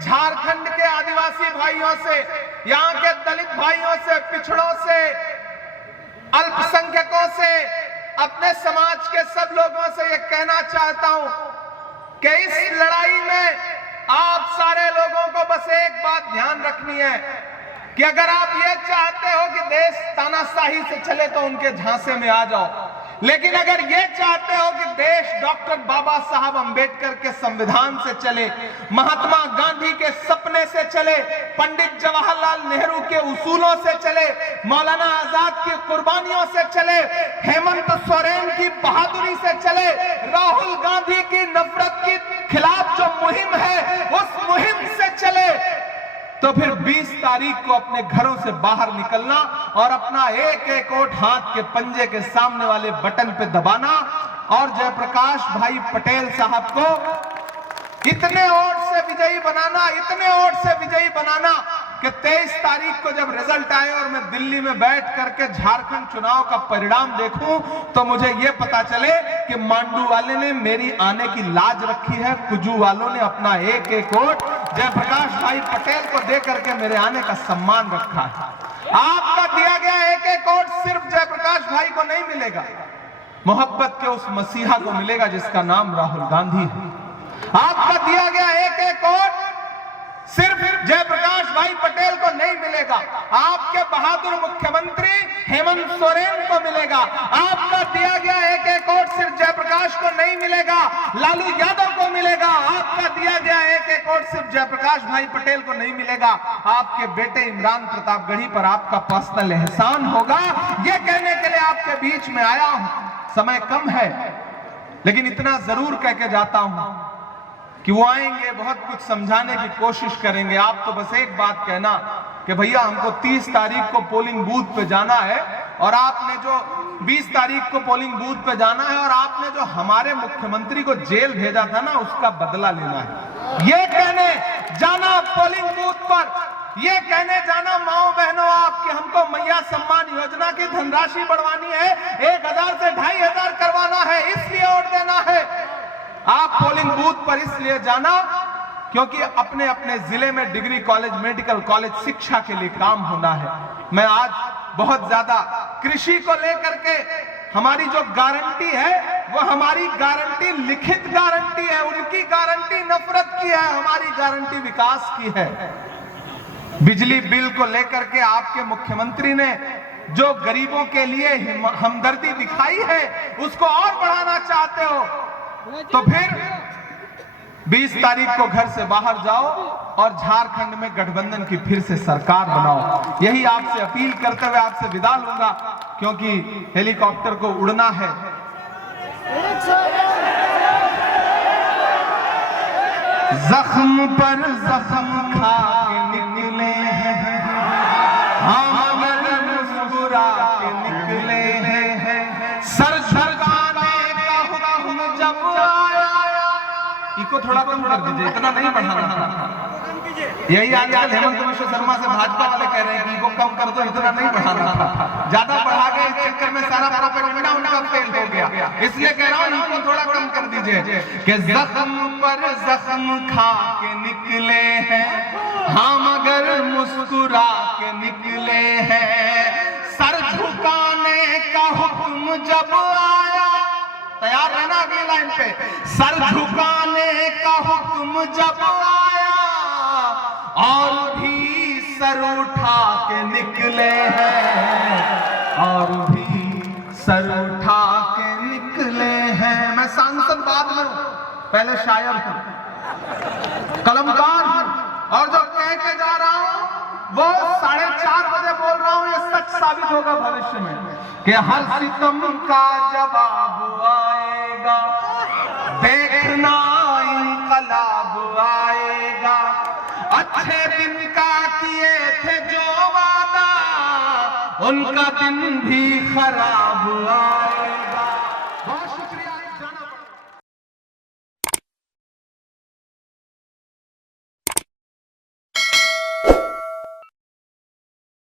झारखंड के आदिवासी भाइयों से, यहाँ के दलित भाइयों से, पिछड़ों से, अल्पसंख्यकों से, अपने समाज के सब लोगों से ये कहना चाहता हूं कि इस लड़ाई में आप सारे लोगों को बस एक बात ध्यान रखनी है कि अगर आप ये चाहते हो कि देश तानाशाही से चले तो उनके झांसे में आ जाओ, लेकिन अगर ये चाहते हो कि देश डॉक्टर बाबा साहब अंबेडकर के संविधान से चले, महात्मा गांधी के सपने से चले, पंडित जवाहरलाल नेहरू के उसूलों से चले, मौलाना आजाद की कुर्बानियों से चले, हेमंत सोरेन की बहादुरी से चले, राहुल गांधी की नफरत के खिलाफ जो मुहिम है उस मुहिम से चले, तो फिर 20 तारीख को अपने घरों से बाहर निकलना और अपना एक एक वोट हाथ के पंजे के सामने वाले बटन पे दबाना और जयप्रकाश भाई पटेल साहब को इतने वोट से विजयी बनाना, इतने वोट से विजयी बनाना कि 23 तारीख को जब रिजल्ट आए और मैं दिल्ली में बैठ करके झारखंड चुनाव का परिणाम देखूं तो मुझे यह पता चले कि मांडू वाले ने मेरी आने की लाज रखी है, कुजू वालों ने अपना एक एक वोट जयप्रकाश भाई पटेल को दे करके मेरे आने का सम्मान रखा है। आपका दिया गया एक एक वोट सिर्फ जयप्रकाश भाई को नहीं मिलेगा, मोहब्बत के उस मसीहा को मिलेगा जिसका नाम राहुल गांधी है। आपका दिया गया एक एक वोट सिर्फ जयप्रकाश भाई पटेल को नहीं मिलेगा, आपके बहादुर मुख्यमंत्री हेमंत सोरेन को मिलेगा। आपका दिया गया एक एक वोट सिर्फ जयप्रकाश को नहीं मिलेगा, लालू यादव को मिलेगा। आपका दिया गया एक एक वोट सिर्फ जयप्रकाश भाई पटेल को नहीं मिलेगा, आपके बेटे इमरान प्रतापगढ़ी पर आपका पर्सनल एहसान होगा। यह कहने के लिए आपके बीच में आया हूं। समय कम है लेकिन इतना जरूर कह के जाता हूं कि वो आएंगे, बहुत कुछ समझाने की कोशिश करेंगे। आप तो बस एक बात कहना कि भैया हमको 30 तारीख को पोलिंग बूथ पे जाना है और आपने जो 20 तारीख को पोलिंग बूथ पे जाना है और आपने जो हमारे मुख्यमंत्री को जेल भेजा था ना उसका बदला लेना है। ये कहने जाना पोलिंग बूथ पर, ये कहने जाना माओ बहनों आपके हमको मैया सम्मान योजना की धनराशि बढ़वानी है, 1000 से 2500 करवाना है, इसलिए वोट देना है। आप पोलिंग बूथ पर इसलिए जाना क्योंकि अपने अपने जिले में डिग्री कॉलेज, मेडिकल कॉलेज, शिक्षा के लिए काम होना है। मैं आज बहुत ज्यादा कृषि को लेकर के हमारी जो गारंटी है वो हमारी गारंटी लिखित गारंटी है, उनकी गारंटी नफरत की है, हमारी गारंटी विकास की है। बिजली बिल को लेकर के आपके मुख्यमंत्री ने जो गरीबों के लिए हमदर्दी दिखाई है उसको और बढ़ाना चाहते हो तो फिर 20 तारीख को घर से बाहर जाओ और झारखंड में गठबंधन की फिर से सरकार बनाओ। यही आपसे अपील करते हुए आपसे विदा लूंगा क्योंकि हेलीकॉप्टर को उड़ना है। जख्म पर जख्म खा के निकले हैं हम, मुस्कुरा के निकले हैं, सर झुकाने का हुक्म जब आया। इको थोड़ा कम कर दीजिए, इतना नहीं बढ़ाना था। यही आजकल हेमंत विश्व शर्मा से भाजपा वाले कह रहे हैं कि इको कम कर दो, इतना नहीं बढ़ाना था। ज्यादा बढ़ा गए, इस चक्कर में सारा प्रोपेगेंडा उनका फेल हो गया। इसलिए कह रहा हूं इनको थोड़ा कम कर दीजिए कि जख्म पर जख्म खा के निकले हैं हम, मगर मुस्कुरा के निकले हैं, सर झुकाने का हुक्म जब आया। तैयार रहना अगली लाइन पे। सर झुकाने का हुक्म जब आया और भी सर उठा के निकले हैं, और भी सर उठा के निकले हैं। मैं सांसद बाद में हूं, पहले शायर हूं, कलमकार हूं, और जो कह के जा रहा हूं वो 4:30 बजे बोल रहा हूं। ये सच साबित होगा भविष्य में कि हर सितम का जवाब आएगा, देखना इंकलाब आएगा। अच्छे दिन का किए थे जो वादा, उनका दिन भी खराब आएगा।